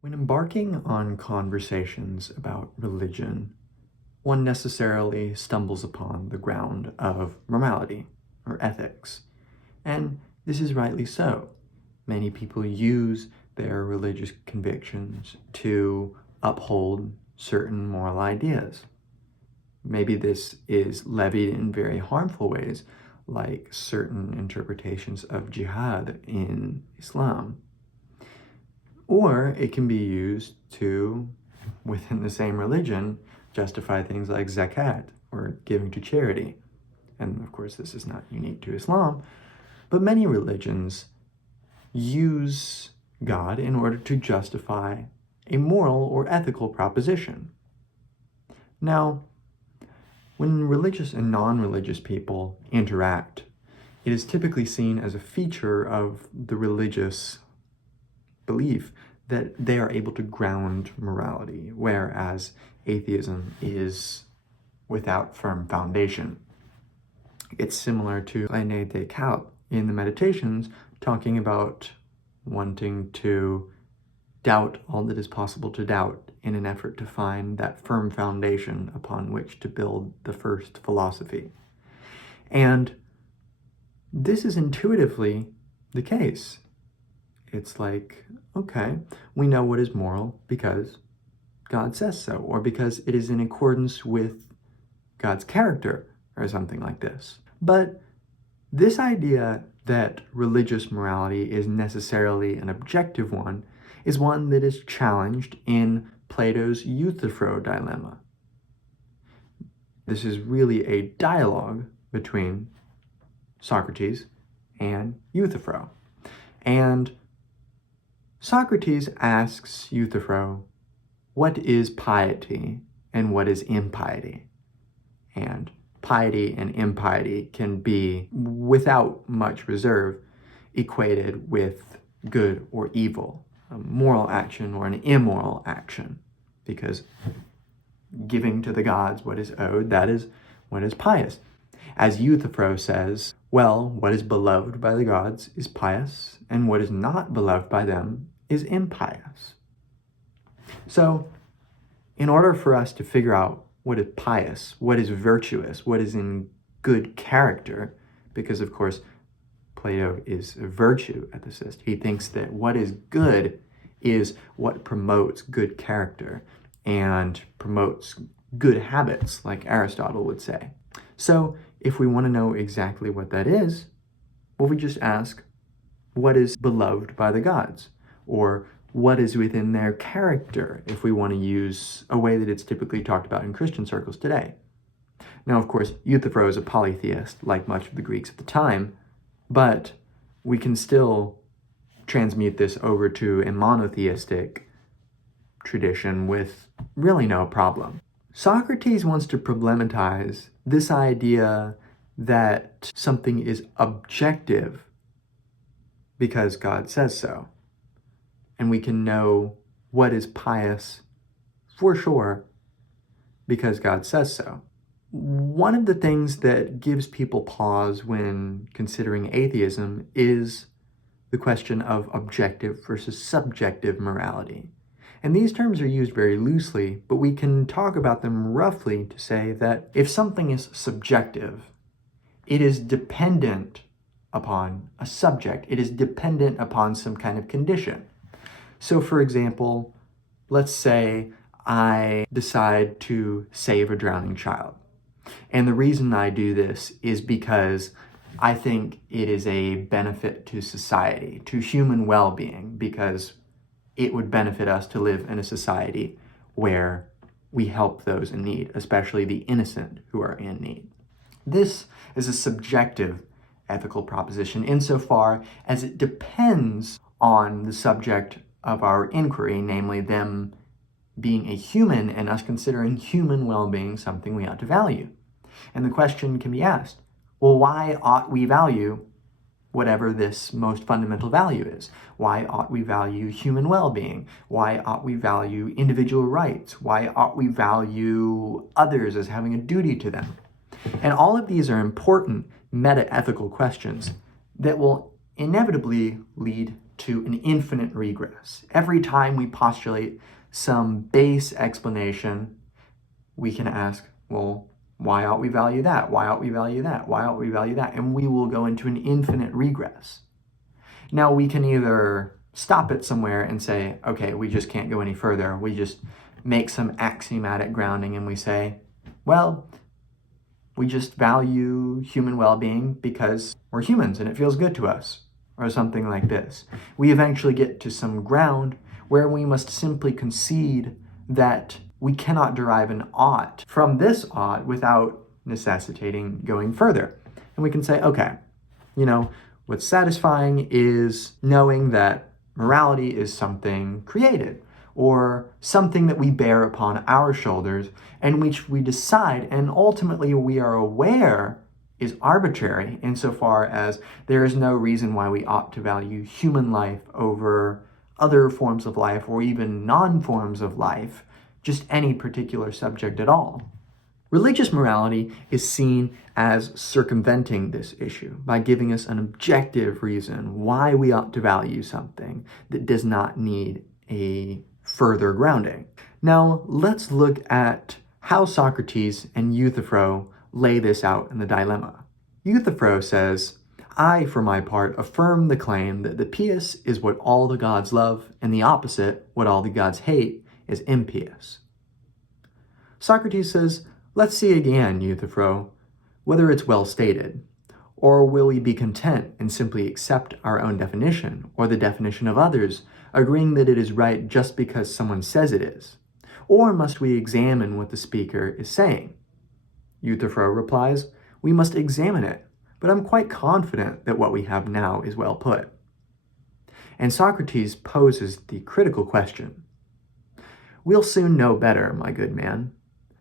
When embarking on conversations about religion, one necessarily stumbles upon the ground of morality or ethics. And this is rightly so. Many people use their religious convictions to uphold certain moral ideas. Maybe this is levied in very harmful ways, like certain interpretations of jihad in Islam. Or it can be used to, within the same religion, justify things like zakat or giving to charity. And of course, this is not unique to Islam, but many religions use God in order to justify a moral or ethical proposition. Now, when religious and non-religious people interact, it is typically seen as a feature of the religious belief that they are able to ground morality, whereas atheism is without firm foundation. It's similar to René Descartes in the Meditations, talking about wanting to doubt all that is possible to doubt in an effort to find that firm foundation upon which to build the first philosophy. And this is intuitively the case. It's like, okay, we know what is moral because God says so, or because it is in accordance with God's character, or something like this. But this idea that religious morality is necessarily an objective one is one that is challenged in Plato's Euthyphro dilemma. This is really a dialogue between Socrates and Euthyphro. And Socrates asks Euthyphro, what is piety and what is impiety? And piety and impiety can be, without much reserve, equated with good or evil, a moral action or an immoral action, because giving to the gods what is owed, that is what is pious. As Euthyphro says, well, what is beloved by the gods is pious, and what is not beloved by them is impious. So, in order for us to figure out what is pious, what is virtuous, what is in good character, because of course Plato is a virtue ethicist. He thinks that what is good is what promotes good character and promotes good habits, like Aristotle would say. So if we want to know exactly what that is, well, we just ask, what is beloved by the gods? Or what is within their character, if we want to use a way that it's typically talked about in Christian circles today. Now, of course, Euthyphro is a polytheist, like much of the Greeks at the time, but we can still transmute this over to a monotheistic tradition with really no problem. Socrates wants to problematize this idea that something is objective because God says so. And we can know what is pious for sure because God says so. One of the things that gives people pause when considering atheism is the question of objective versus subjective morality. And these terms are used very loosely, but we can talk about them roughly to say that if something is subjective, it is dependent upon a subject. It is dependent upon some kind of condition. So for example, let's say I decide to save a drowning child. And the reason I do this is because I think it is a benefit to society, to human well-being, because it would benefit us to live in a society where we help those in need, especially the innocent who are in need. This is a subjective ethical proposition insofar as it depends on the subject of our inquiry, namely them being a human and us considering human well-being something we ought to value. And the question can be asked, well, why ought we value whatever this most fundamental value is? Why ought we value human well-being? Why ought we value individual rights? Why ought we value others as having a duty to them? And all of these are important metaethical questions that will inevitably lead to an infinite regress. Every time we postulate some base explanation, we can ask, well, why ought we value that? Why ought we value that? Why ought we value that? And we will go into an infinite regress. Now, we can either stop it somewhere and say, okay, we just can't go any further. We just make some axiomatic grounding and we say, well, we just value human well-being because we're humans and it feels good to us, or something like this. We eventually get to some ground where we must simply concede that we cannot derive an ought from this ought without necessitating going further. And we can say, okay, what's satisfying is knowing that morality is something created, or something that we bear upon our shoulders, and which we decide, and ultimately we are aware is arbitrary insofar as there is no reason why we ought to value human life over other forms of life, or even non-forms of life, just any particular subject at all. Religious morality is seen as circumventing this issue by giving us an objective reason why we ought to value something that does not need a further grounding. Now, let's look at how Socrates and Euthyphro lay this out in the dilemma. Euthyphro says, I, for my part, affirm the claim that the pious is what all the gods love, and the opposite, what all the gods hate, is impious. Socrates says, let's see again, Euthyphro, whether it's well stated, or will we be content and simply accept our own definition, or the definition of others, agreeing that it is right just because someone says it is? Or must we examine what the speaker is saying? Euthyphro replies, we must examine it, but I'm quite confident that what we have now is well put. And Socrates poses the critical question. We'll soon know better, my good man.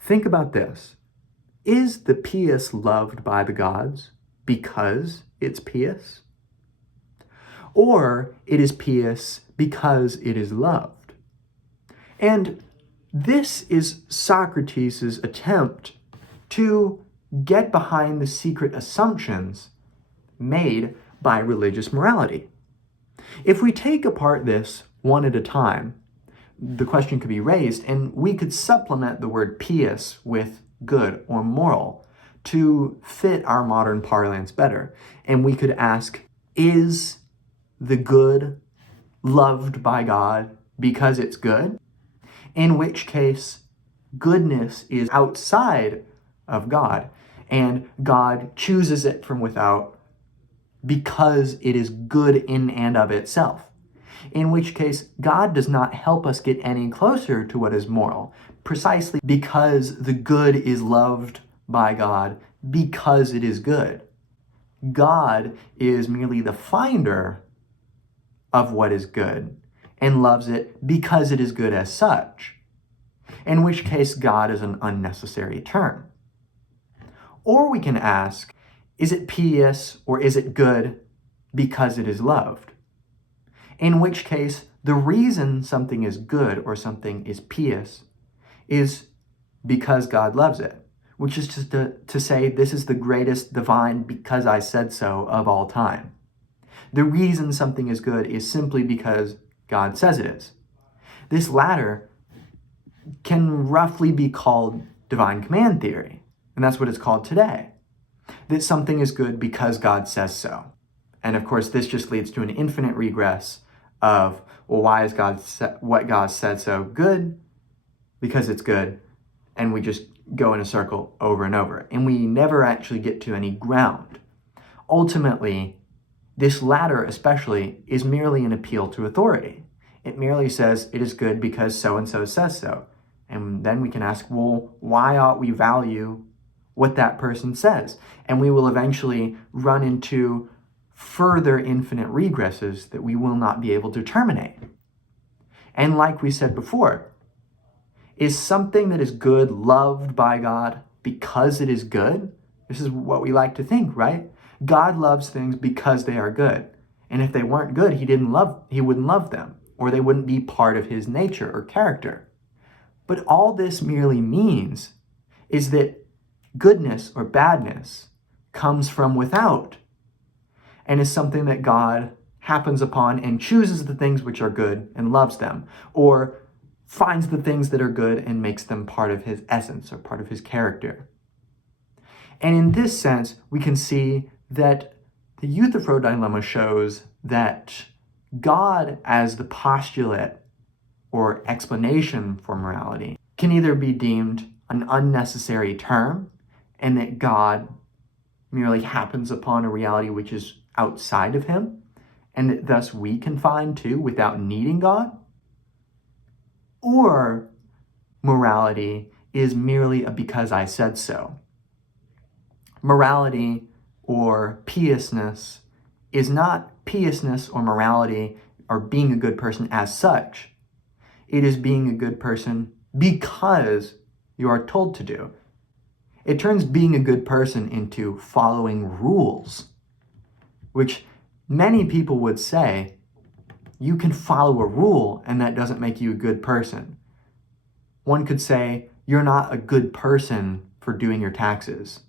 Think about this. Is the pious loved by the gods because it's pious? Or it is pious because it is loved? And this is Socrates' attempt to get behind the secret assumptions made by religious morality. If we take apart this one at a time, the question could be raised, and we could supplement the word pious with good or moral to fit our modern parlance better. And we could ask, is the good loved by God because it's good? In which case, goodness is outside of God, and God chooses it from without because it is good in and of itself. In which case, God does not help us get any closer to what is moral, precisely because the good is loved by God because it is good. God is merely the finder of what is good and loves it because it is good as such, in which case God is an unnecessary term. Or we can ask, is it pious or is it good because it is loved? In which case, the reason something is good or something is pious is because God loves it, which is just to say this is the greatest divine because I said so of all time. The reason something is good is simply because God says it is. This latter can roughly be called divine command theory, and that's what it's called today. That something is good because God says so. And of course, this just leads to an infinite regress of, well, why is what God said so good? Because it's good, and we just go in a circle over and over, and we never actually get to any ground. Ultimately, this latter especially is merely an appeal to authority. It merely says it is good because so-and-so says so. And then we can ask, well, why ought we value what that person says? And we will eventually run into further infinite regresses that we will not be able to terminate. And like we said before, is something that is good loved by God because it is good? This is what we like to think, right? God loves things because they are good. And if they weren't good, he wouldn't love them, or they wouldn't be part of his nature or character. But all this merely means is that goodness or badness comes from without and is something that God happens upon and chooses the things which are good and loves them, or finds the things that are good and makes them part of his essence or part of his character. And in this sense, we can see that the Euthyphro dilemma shows that God, as the postulate or explanation for morality, can either be deemed an unnecessary term, and that God merely happens upon a reality which is outside of him, and that thus we can find too without needing God, or morality is merely a because I said so. Morality or piousness is not piousness or morality or being a good person as such. It is being a good person because you are told to do. It turns being a good person into following rules, which many people would say, you can follow a rule and that doesn't make you a good person. One could say, you're not a good person for doing your taxes.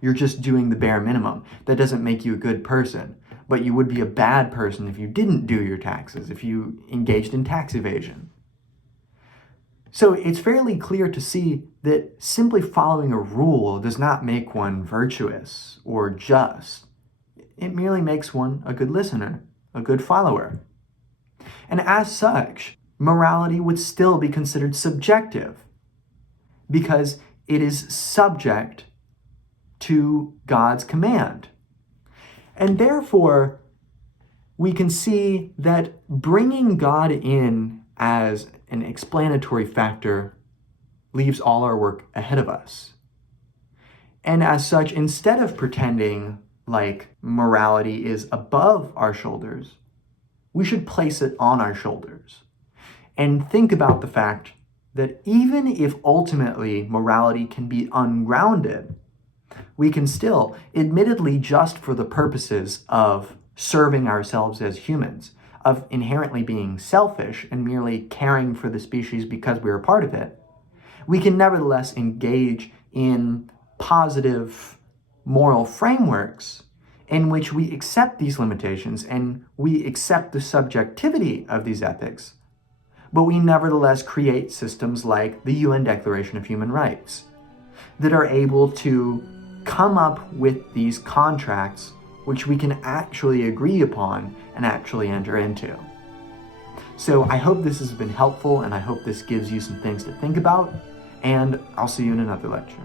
You're just doing the bare minimum. That doesn't make you a good person. But you would be a bad person if you didn't do your taxes, if you engaged in tax evasion. So it's fairly clear to see that simply following a rule does not make one virtuous or just. It merely makes one a good listener, a good follower. And as such, morality would still be considered subjective because it is subject to God's command. And therefore, we can see that bringing God in as an explanatory factor leaves all our work ahead of us. And as such, instead of pretending like morality is above our shoulders, we should place it on our shoulders and think about the fact that even if ultimately morality can be ungrounded, we can still, admittedly just for the purposes of serving ourselves as humans, of inherently being selfish and merely caring for the species because we are part of it, we can nevertheless engage in positive moral frameworks in which we accept these limitations and we accept the subjectivity of these ethics, but we nevertheless create systems like the UN Declaration of Human Rights that are able to come up with these contracts which we can actually agree upon and actually enter into. So I hope this has been helpful, and I hope this gives you some things to think about, and I'll see you in another lecture.